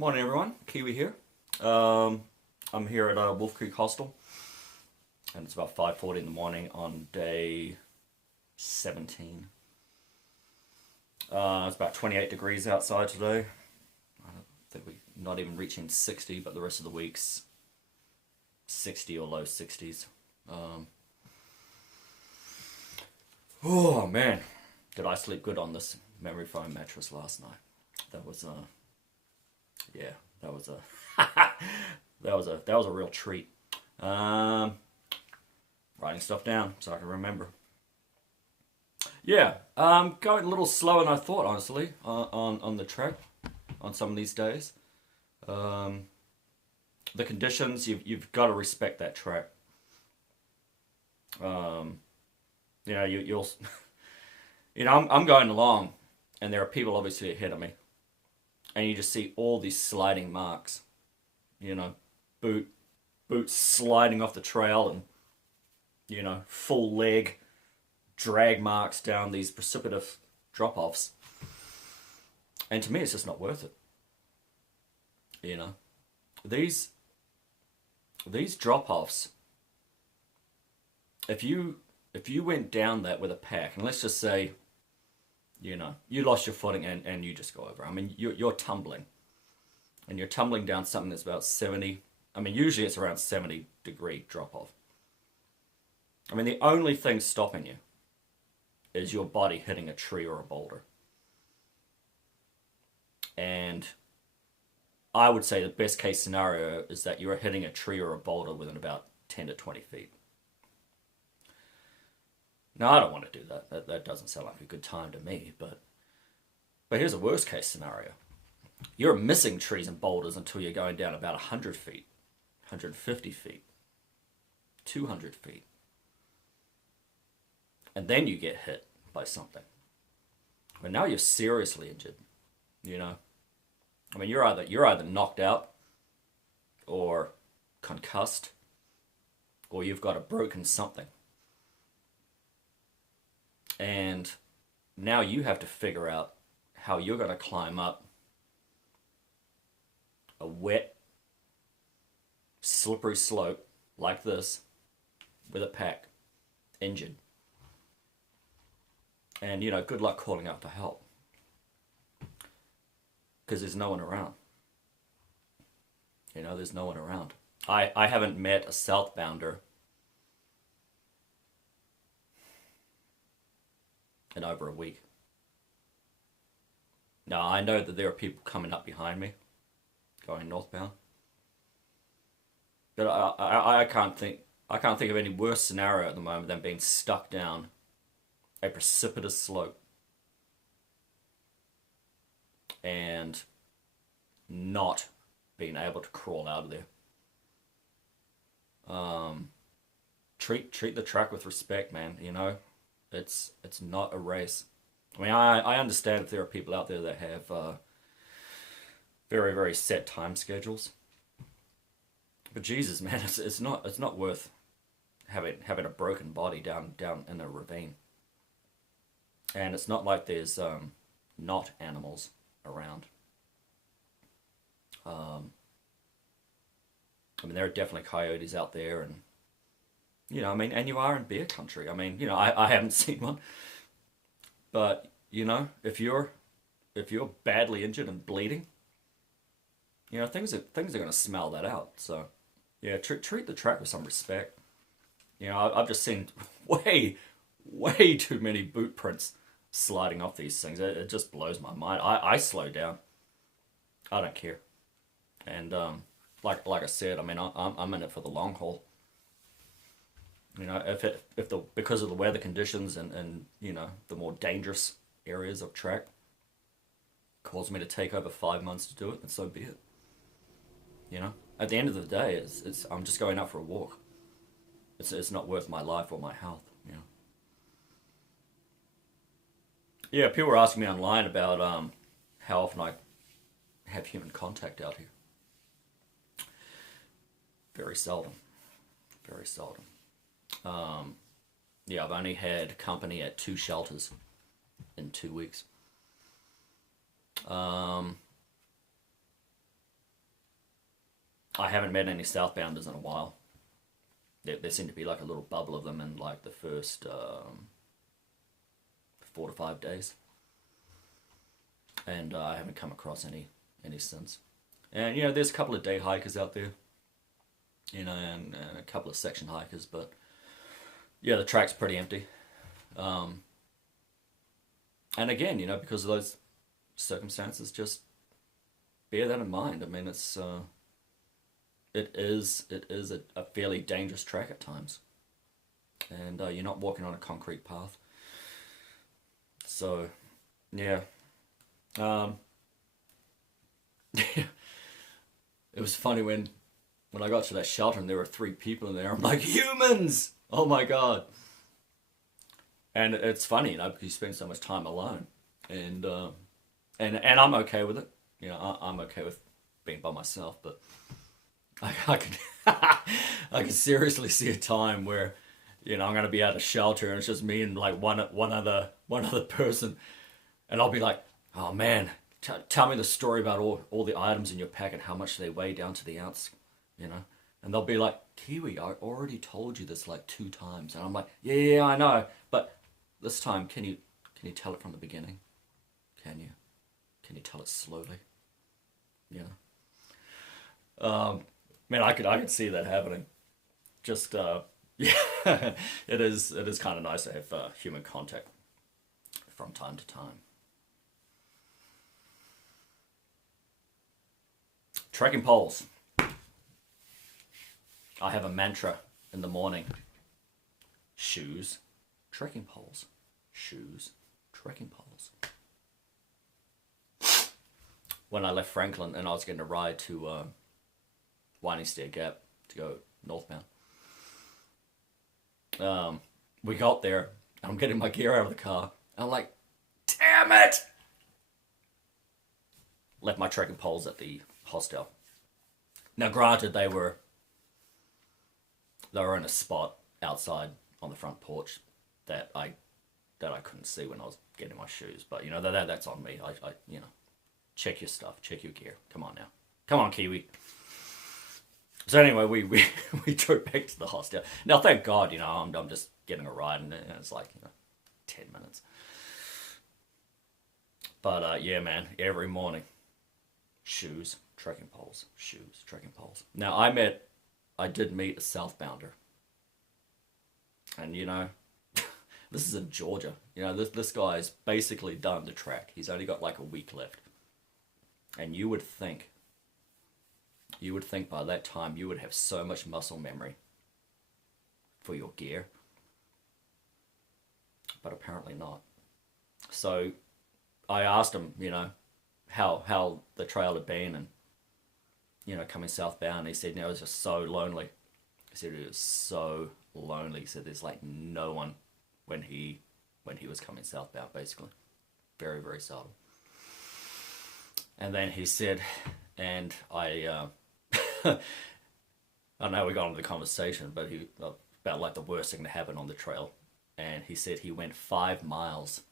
Morning everyone, Kiwi here. I'm here at Wolf Creek Hostel and it's about 5:40 in the morning on day 17. It's about 28 degrees outside today. I don't think we're not even reaching 60, but the rest of the week's 60 or low 60s. Oh man, did I sleep good on this memory foam mattress last night? That was yeah, that was a that was a real treat. Writing stuff down so I can remember. Yeah, going a little slower than I thought, honestly, on the track on some of these days. The conditions, you've got to respect that track. You'll I'm going along, and there are people obviously ahead of me, and you just see all these sliding marks, boots sliding off the trail, and full leg drag marks down these precipitous drop offs. And to me, it's just not worth it. These drop offs. If you went down that with a pack, and let's just say, you lost your footing and you just go over. I mean, you're tumbling, and you're tumbling down something that's about 70. I mean, usually it's around 70-degree drop off. I mean, the only thing stopping you is your body hitting a tree or a boulder. And I would say the best case scenario is that you're hitting a tree or a boulder within about 10 to 20 feet. Now, I don't want to do that. That doesn't sound like a good time to me, but here's a worst case scenario. You're missing trees and boulders until you're going down about 100 feet, 150 feet, 200 feet. And then you get hit by something. But now you're seriously injured, I mean, you're either knocked out or concussed, or you've got a broken something. And now you have to figure out how you're going to climb up a wet, slippery slope like this with a pack, injured. And, good luck calling out for help. Because there's no one around. There's no one around. I haven't met a southbounder in over a week. Now, I know that there are people coming up behind me, going northbound. But I can't think of any worse scenario at the moment than being stuck down a precipitous slope and not being able to crawl out of there. Treat the track with respect, man. It's not a race. I mean, I understand if there are people out there that have very, very set time schedules. But Jesus, man, it's not worth having a broken body down in a ravine. And it's not like there's not animals around. I mean, there are definitely coyotes out there, and and you are in bear country. I mean, I haven't seen one, but if you're badly injured and bleeding, things are going to smell that out. So, yeah, treat the track with some respect. I've just seen way too many boot prints sliding off these things. It just blows my mind. I slow down. I don't care. And like I said, I mean, I'm in it for the long haul. Because of the weather conditions and the more dangerous areas of track caused me to take over 5 months to do it, then so be it. At the end of the day, I'm just going out for a walk. It's not worth my life or my health. Yeah, people were asking me online about how often I have human contact out here. Very seldom. Very seldom. Yeah, I've only had company at 2 shelters in 2 weeks. I haven't met any southbounders in a while. There seemed to be like a little bubble of them in like the first 4 to 5 days, and I haven't come across any since. And there's a couple of day hikers out there, and a couple of section hikers, but yeah, the track's pretty empty. And again, because of those circumstances, just bear that in mind. I mean, it is a fairly dangerous track at times, and you're not walking on a concrete path. So, yeah. It was funny when I got to that shelter and there were 3 people in there. I'm like, humans! Oh my god! And it's funny, because you spend so much time alone, and I'm okay with it. I'm okay with being by myself, but I could I could seriously see a time where I'm gonna be at a shelter and it's just me and like one other person, and I'll be like, oh man, tell me the story about all the items in your pack and how much they weigh down to the ounce, and they'll be like, Kiwi, I already told you this like 2 times, and I'm like, yeah, I know, but this time, can you tell it from the beginning? Can you tell it slowly? Man, I could see that happening. Just yeah, it is kind of nice to have human contact from time to time. Trekking poles. I have a mantra in the morning. Shoes, trekking poles. Shoes, trekking poles. When I left Franklin and I was getting a ride to Winding Stair Gap to go northbound, we got there. I'm getting my gear out of the car. And I'm like, damn it! Left my trekking poles at the hostel. Now, granted, they were in a spot outside on the front porch that I couldn't see when I was getting my shoes. But that's on me. I check your stuff, check your gear. Come on now, come on, Kiwi. So anyway, we drove back to the hostel. Now, thank God, I'm just getting a ride, and it's like 10 minutes. But yeah, man, every morning, shoes, trekking poles, shoes, trekking poles. Now, I did meet a southbounder, and this is in Georgia. This guy's basically done the track. He's only got like a week left, and you would think by that time you would have so much muscle memory for your gear, but apparently not. So I asked him, how the trail had been, and coming southbound. He said, it was just so lonely. He said it was so lonely. He said there's like no one when he was coming southbound, basically. Very, very seldom. And then he said, and I know we got into the conversation, but he about like the worst thing to happen on the trail. And he said he went 5 miles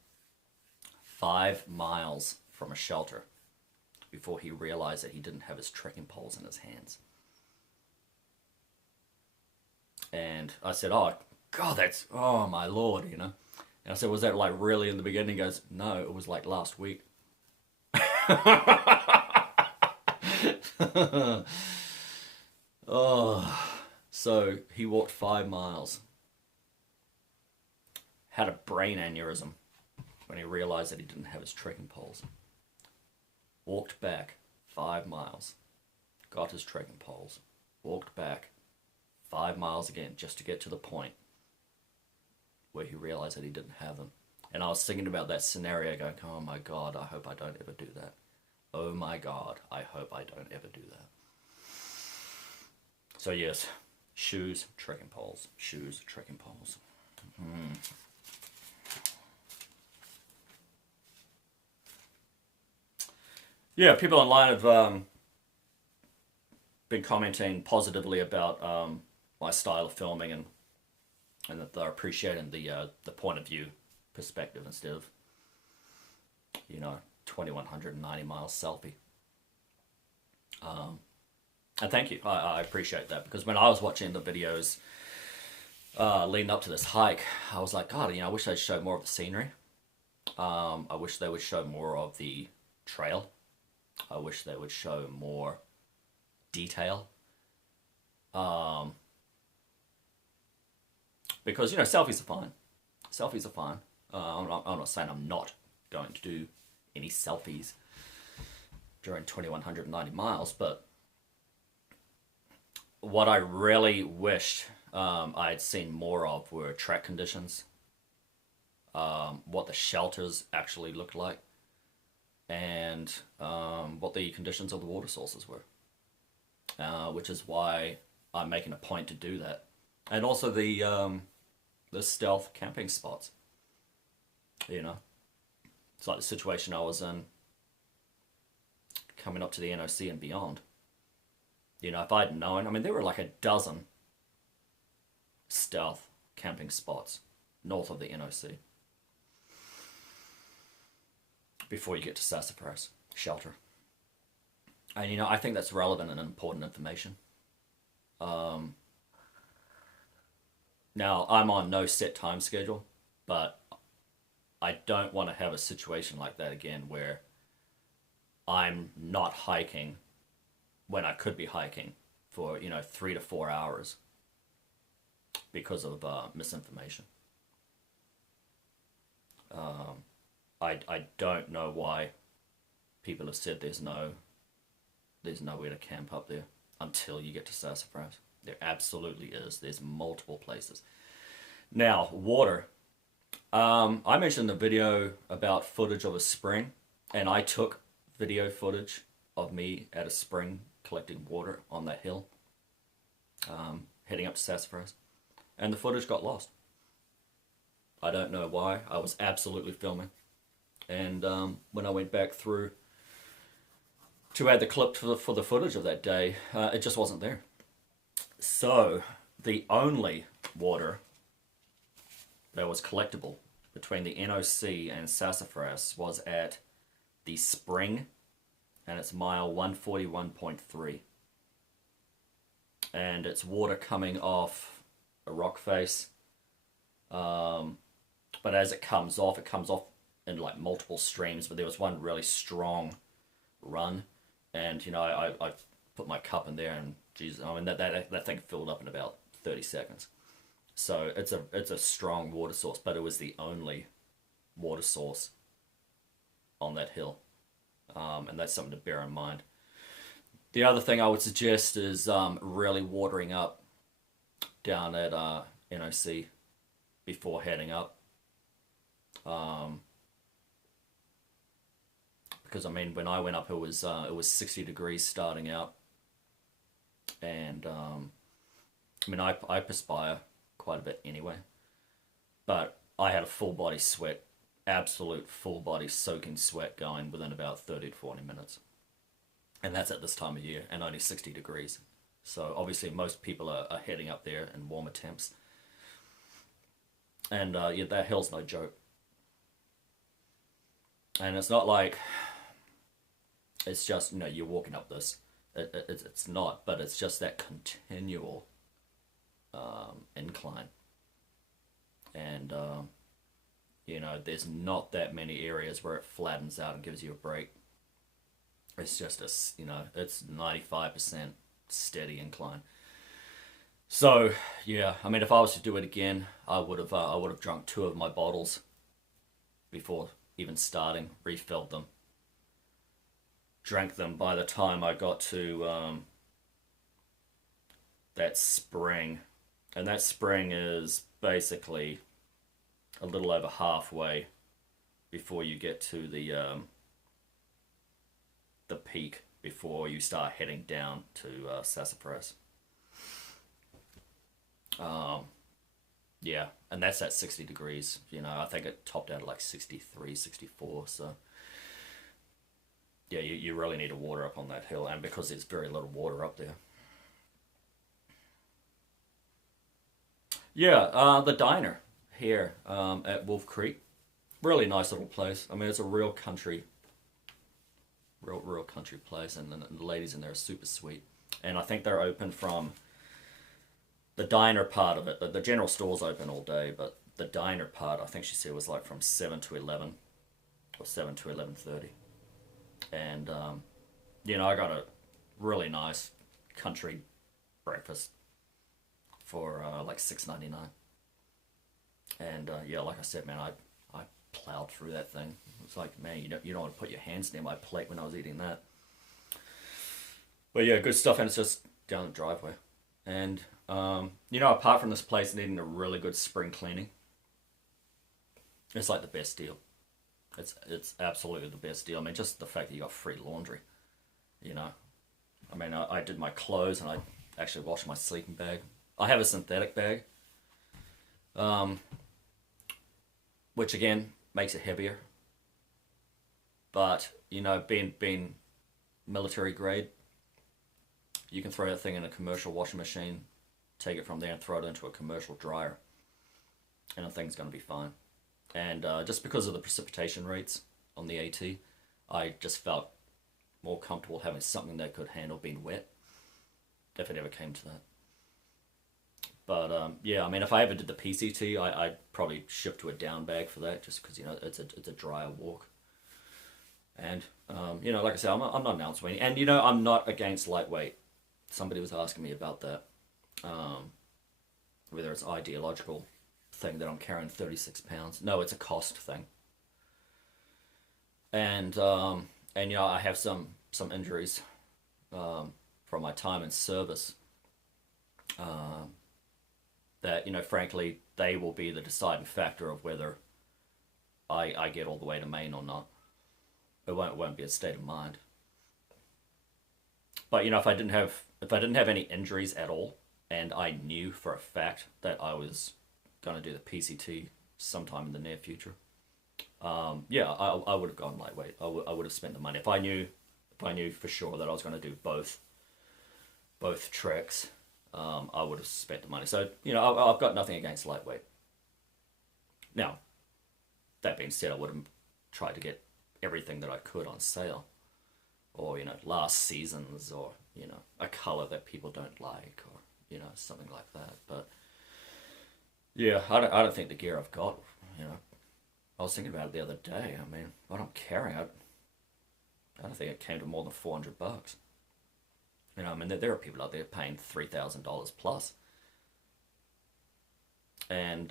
from a shelter before he realized that he didn't have his trekking poles in his hands. And I said, oh God, oh my Lord, And I said, was that like really in the beginning? He goes, no, it was like last week. Oh, so he walked 5 miles, had a brain aneurysm when he realized that he didn't have his trekking poles. Walked back 5 miles, got his trekking poles, walked back 5 miles again just to get to the point where he realized that he didn't have them. And I was thinking about that scenario going, oh my God, I hope I don't ever do that. Oh my God, I hope I don't ever do that. So yes, shoes, trekking poles. Shoes, trekking poles. Yeah, people online have been commenting positively about my style of filming, and that they're appreciating the point of view perspective instead of 2190 miles selfie. And thank you. I appreciate that, because when I was watching the videos leading up to this hike, I was like, God, I wish they'd show more of the scenery. I wish they would show more of the trail. I wish they would show more detail. Because, selfies are fine. Selfies are fine. I'm not saying I'm not going to do any selfies during 2,190 miles, but what I really wished I had seen more of were track conditions, what the shelters actually looked like, and what the conditions of the water sources were, which is why I'm making a point to do that. And also the stealth camping spots. It's like the situation I was in coming up to the NOC and beyond. If I'd known, there were like a dozen stealth camping spots north of the NOC before you get to Sassafras Shelter. And, I think that's relevant and important information. Now, I'm on no set time schedule, but I don't want to have a situation like that again where I'm not hiking when I could be hiking for, 3 to 4 hours because of misinformation. I don't know why people have said there's nowhere to camp up there until you get to Sassafras. There absolutely is. There's multiple places. Now, water. I mentioned in the video about footage of a spring, and I took video footage of me at a spring collecting water on that hill, heading up to Sassafras, and the footage got lost. I don't know why. I was absolutely filming, and when I went back through to add the clip for the footage of that day, it just wasn't there. So the only water that was collectible between the NOC and Sassafras was at the spring, and it's mile 141.3. And it's water coming off a rock face. But as it comes off in like multiple streams. But there was one really strong run, and I put my cup in there, and geez, that thing filled up in about 30 seconds. So it's a strong water source, but it was the only water source on that hill, and that's something to bear in mind. The other thing I would suggest is really watering up down at NOC before heading up, because when I went up, it was 60 degrees starting out, and I perspire quite a bit anyway, but I had a full body sweat, absolute full body soaking sweat going within about 30 to 40 minutes. And that's at this time of year, and only 60 degrees. So obviously most people are heading up there in warmer temps. And that hill's no joke. And it's not like it's just, you're walking up this. It's not, but it's just that continual incline. And, there's not that many areas where it flattens out and gives you a break. It's just it's 95% steady incline. So yeah, if I was to do it again, I would have drunk 2 of my bottles before even starting, refilled them, drank them by the time I got to that spring, and that spring is basically a little over halfway before you get to the peak, before you start heading down to Sassafras. Yeah, and that's at 60 degrees. I think it topped out at like 63, 64. So yeah, you really need to water up on that hill, and because there's very little water up there. Yeah, the diner here at Wolf Creek, really nice little place. It's a real country place, and the ladies in there are super sweet. and I think they're open from the diner part of it. The general store's open all day, but the diner part, I think she said, was like from 7 to 11 or 7 to 11:30. And I got a really nice country breakfast for like $6.99. And yeah, like I said, man, I plowed through that thing. It's like, man, you don't want to put your hands near my plate when I was eating that. But yeah, good stuff, and it's just down the driveway. And apart from this place needing a really good spring cleaning, it's like the best deal. It's absolutely the best deal. I mean, just the fact that you got free laundry, you know. I mean, I did my clothes and I actually washed my sleeping bag. I have a synthetic bag, which again makes it heavier. But being military grade, you can throw that thing in a commercial washing machine, take it from there and throw it into a commercial dryer, and the thing's going to be fine. And just because of the precipitation rates on the AT, I just felt more comfortable having something that could handle being wet, if it ever came to that. But yeah, I mean, if I ever did the PCT, I'd probably shift to a down bag for that, just because it's a drier walk. And like I said, I'm not an ounce weenie, and I'm not against lightweight. Somebody was asking me about that, whether it's ideological thing that I'm carrying 36 pounds. No, it's a cost thing. And I have some injuries from my time in service that frankly they will be the deciding factor of whether I get all the way to Maine or not. It won't be a state of mind. But if I didn't have any injuries at all, and I knew for a fact that I was gonna do the PCT sometime in the near future, yeah, I would have gone lightweight. I would have spent the money if I knew for sure that I was gonna do both treks. I would have spent the money. So I've got nothing against lightweight. Now, that being said, I would have tried to get everything that I could on sale, or last season's, or a color that people don't like, or something like that. But yeah, I don't think the gear I've got, I was thinking about it the other day. I mean, what I'm carrying, I don't think it came to more than $400. I mean, there are people out there paying $3,000 plus, and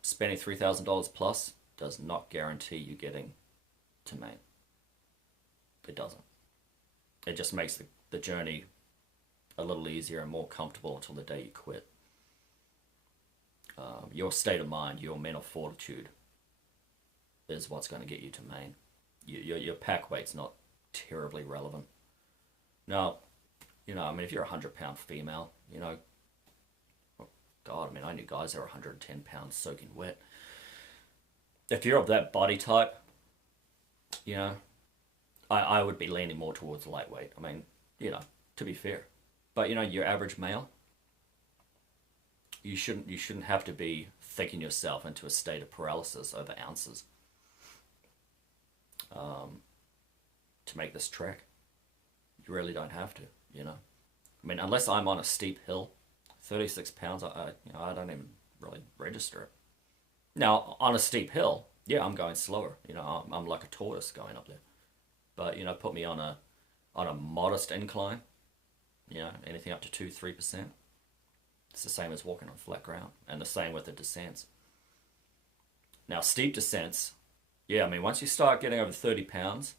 spending $3,000 plus does not guarantee you getting to Maine. It doesn't. It just makes the journey a little easier and more comfortable until the day you quit. Your state of mind, your mental fortitude is what's going to get you to Maine. Your pack weight's not terribly relevant. Now, I mean, if you're a 100-pound female, oh God, I mean, I knew guys that were 110 pounds soaking wet. If you're of that body type, I would be leaning more towards lightweight. I mean, to be fair. But, your average male, you shouldn't have to be thinking yourself into a state of paralysis over ounces to make this trek. You really don't have to, I mean, unless I'm on a steep hill, 36 pounds, I don't even really register it. Now, on a steep hill, yeah, I'm going slower. I'm like a tortoise going up there. But put me on a modest incline, anything up to 2-3%. It's the same as walking on flat ground, and the same with the descents. Now, steep descents, yeah, I mean, once you start getting over 30 pounds,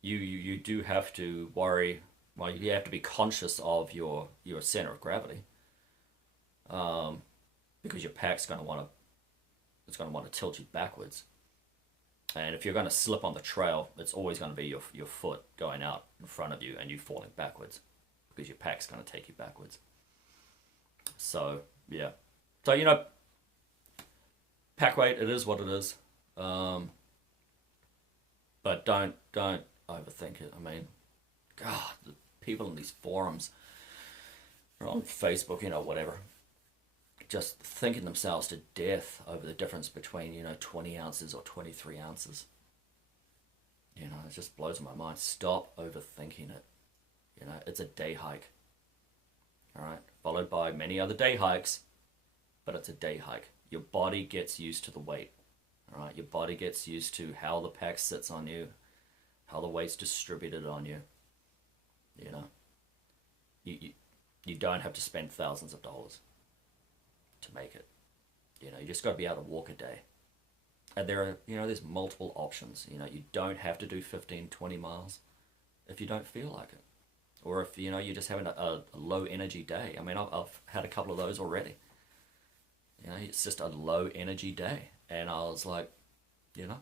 you do have to worry. Well, you have to be conscious of your center of gravity, because your pack's going to want to tilt you backwards. And if you're going to slip on the trail, it's always going to be your foot going out in front of you and you falling backwards, because your pack's going to take you backwards. So, yeah. So, pack weight, it is what it is. But don't overthink it. I mean, God, the people in these forums or on Facebook, whatever, just thinking themselves to death over the difference between 20 ounces or 23 ounces. It just blows my mind. Stop overthinking it. You know, it's a day hike. All right, followed by many other day hikes, but it's a day hike. Your body gets used to the weight. All right, your body gets used to how the pack sits on you, how the weight's distributed on you. You know, you don't have to spend thousands of dollars to make it. You know, you just got to be able to walk a day. And there are, you know, there's multiple options. You know, you don't have to do 15, 20 miles if you don't feel like it. Or if, you know, you're just having a low energy day. I mean, I've had a couple of those already. You know, it's just a low energy day. And I was like, you know,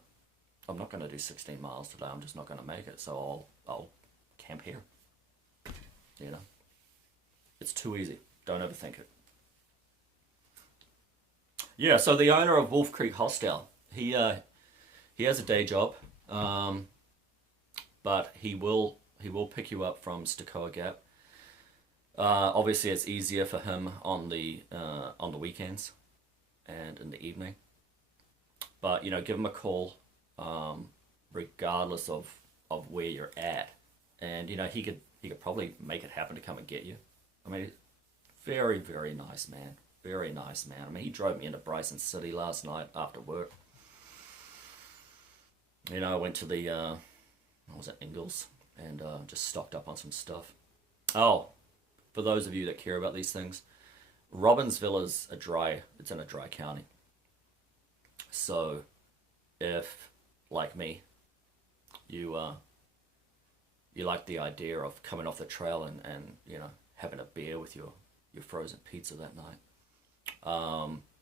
I'm not going to do 16 miles today. I'm just not going to make it. So I'll camp here. You know, it's too easy. Don't overthink it. Yeah, so the owner of Wolf Creek Hostel, he has a day job, but he will pick you up from Stokoe Gap. Obviously, it's easier for him on the weekends and in the evening. But you know, give him a call, regardless of where you're at, and you know he could probably make it happen to come and get you. I mean, very, very nice man. Very nice man. I mean, he drove me into Bryson City last night after work. You know, I went to the, what was it, Ingalls, and just stocked up on some stuff. Oh, for those of you that care about these things, Robbinsville is it's in a dry county. So, if, like me, you like the idea of coming off the trail and you know, having a beer with your frozen pizza that night,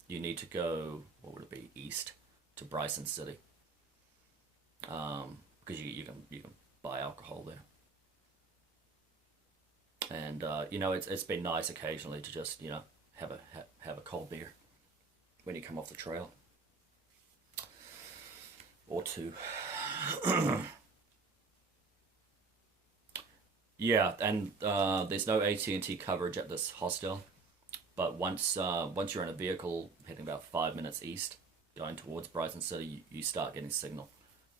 you need to go, what would it be, east to Bryson City, because you can buy alcohol there, and you know, it's been nice occasionally to just, you know, have a cold beer when you come off the trail, or two. Yeah, and there's no AT&T coverage at this hostel. But once you're in a vehicle heading about 5 minutes east, going towards Bryson City, you start getting signal.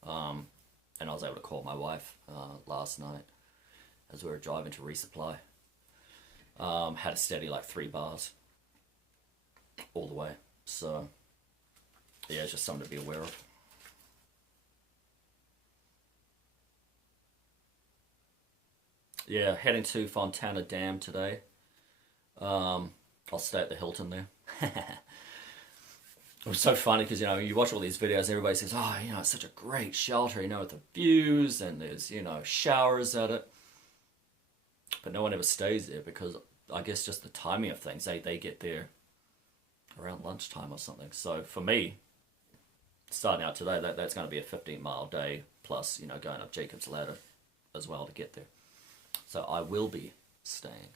And I was able to call my wife last night as we were driving to resupply. Had a steady like 3 bars all the way. So yeah, it's just something to be aware of. Yeah, heading to Fontana Dam today. I'll stay at the Hilton there. It was so funny because, you know, you watch all these videos, everybody says, oh, you know, it's such a great shelter, you know, with the views, and there's, you know, showers at it. But no one ever stays there because I guess just the timing of things, they get there around lunchtime or something. So for me, starting out today, that's going to be a 15-mile day, plus, you know, going up Jacob's Ladder as well to get there. So I will be staying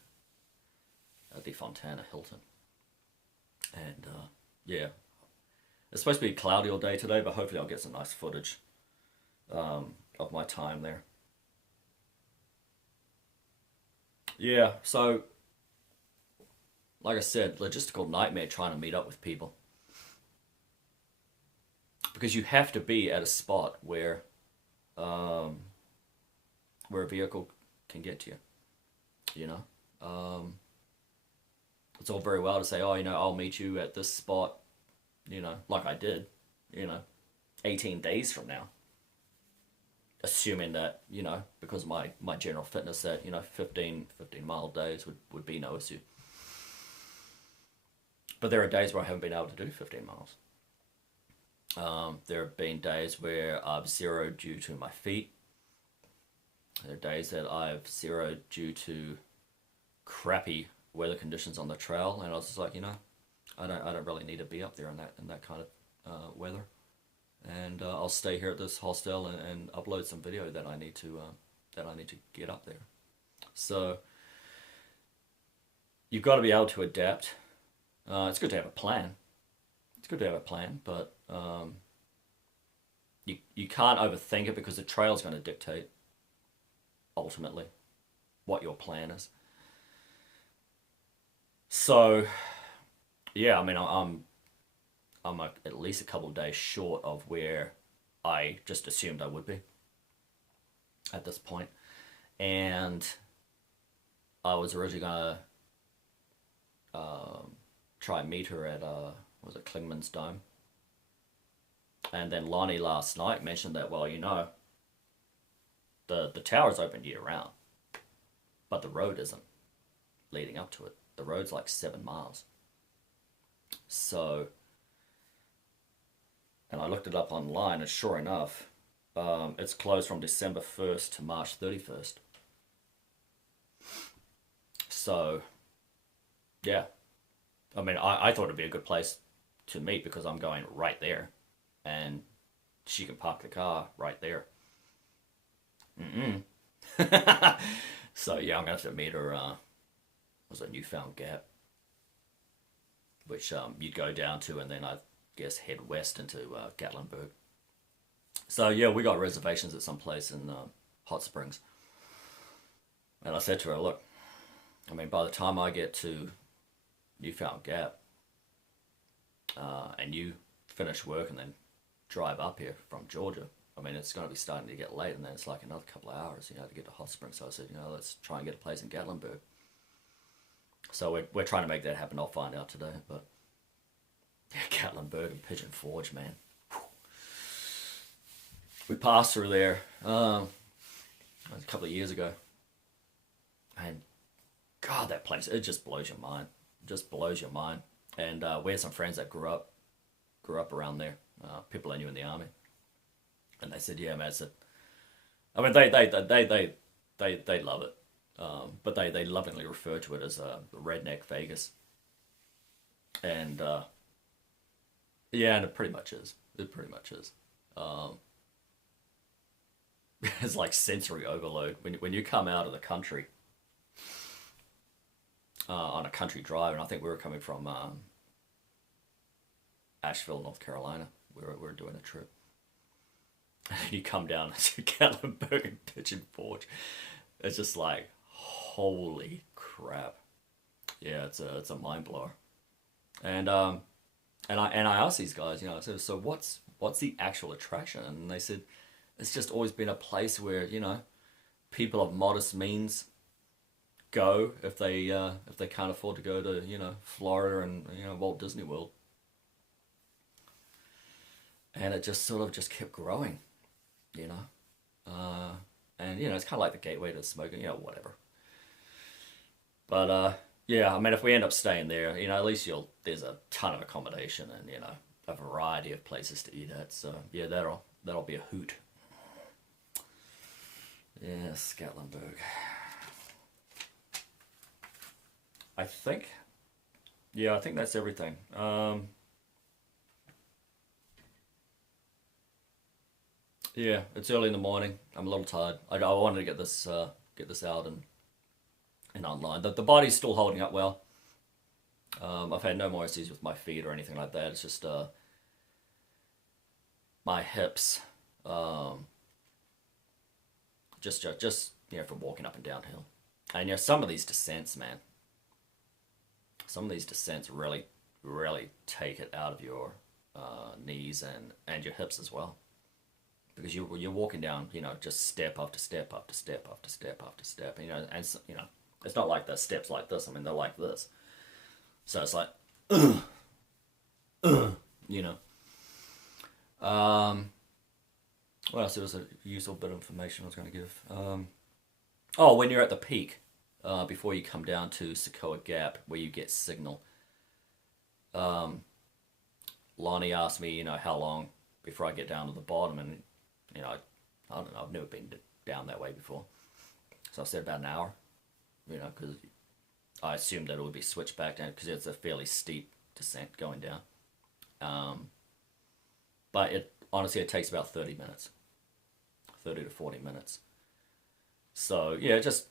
at the Fontana Hilton. And yeah, it's supposed to be cloudy all day today, but hopefully I'll get some nice footage of my time there. Yeah, so like I said, logistical nightmare trying to meet up with people. Because you have to be at a spot where a vehicle can get to you, you know. It's all very well to say, oh, you know, I'll meet you at this spot, you know, like I did, you know, 18 days from now. Assuming that, you know, because of my general fitness, that, you know, 15 mile days would be no issue. But there are days where I haven't been able to do 15 miles. There have been days where I've zeroed due to my feet. There are days that I've zeroed due to crappy weather conditions on the trail, and I was just like, you know, I don't really need to be up there in that kind of weather, and I'll stay here at this hostel and upload some video that I need to get up there. So you've got to be able to adapt. It's good to have a plan. It's good to have a plan, but you can't overthink it because the trail's going to dictate ultimately what your plan is. So yeah, I mean, I'm at least a couple of days short of where I just assumed I would be at this point, and I was originally gonna try and meet her at was it Klingman's Dome, and then Lonnie last night mentioned that, well, the tower's open year round, but the road isn't leading up to it. The road's like 7 miles. So, and I looked it up online, and sure enough, it's closed from December 1st to March 31st. So, yeah. I mean, I thought it'd be a good place to meet because I'm going right there. And she can park the car right there. Mm-mm. So, yeah, I'm going to have to meet her, was a Newfound Gap, which you'd go down to and then I guess head west into Gatlinburg. So, yeah, we got reservations at some place in Hot Springs. And I said to her, look, I mean, by the time I get to Newfound Gap, and you finish work and then drive up here from Georgia, I mean, it's going to be starting to get late, and then it's like another couple of hours, to get to Hot Springs. So I said, let's try and get a place in Gatlinburg. So we're trying to make that happen. I'll find out today, but yeah, Gatlinburg and Pigeon Forge, man. Whew. We passed through there a couple of years ago, and God, that place, it just blows your mind. Just blows your mind. And we had some friends that grew up around there. People I knew in the army, and they said, "Yeah, man." I mean, they love it, but they lovingly refer to it as redneck Vegas. And yeah, and it pretty much is. It pretty much is. It's like sensory overload when you come out of the country. On a country drive, and I think we were coming from Asheville, North Carolina. We were doing a trip. You come down to Gatlinburg and Pigeon Forge. It's just like, holy crap! Yeah, it's a mind blower. And I asked these guys, I said, so what's the actual attraction? And they said, it's just always been a place where people of modest means go if they can't afford to go to Florida and Walt Disney World, and it just sort of just kept growing, and it's kind of like the gateway to smoking, whatever. But yeah, I mean, if we end up staying there, at least there's a ton of accommodation and a variety of places to eat at. So yeah, that'll be a hoot. Yes, Gatlinburg. I think that's everything. Yeah, it's early in the morning. I'm a little tired. I wanted to get this out and online. The body's still holding up well. I've had no more issues with my feet or anything like that. It's just my hips, just from walking up and downhill. And some of these descents, man. Some of these descents really, really take it out of your knees and your hips as well, because you're walking down, just step after step after step after step after step, and it's not like the steps like this. I mean, they're like this, so it's like, you know. What else? There was a useful bit of information I was going to give. Oh, when you're at the peak, before you come down to Socoa Gap, where you get signal. Lonnie asked me, how long before I get down to the bottom, and I don't know. I've never been down that way before, so I said about an hour. Because I assumed that it would be switched back down because it's a fairly steep descent going down. But it takes about 30 minutes, 30 to 40 minutes. So yeah, just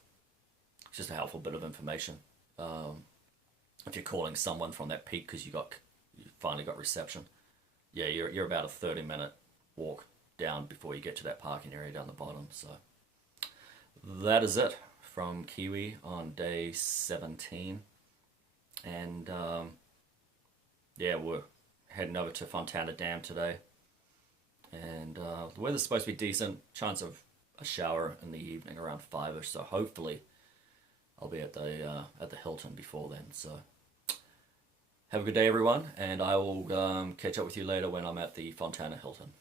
a helpful bit of information. If you're calling someone from that peak because you finally got reception, yeah, you're about a 30-minute walk down before you get to that parking area down the bottom. So that is it from Kiwi on day 17, and yeah, we're heading over to Fontana Dam today, and the weather's supposed to be decent. Chance of a shower in the evening around 5ish, so hopefully I'll be at the Hilton before then. So have a good day, everyone, and I will catch up with you later when I'm at the Fontana Hilton.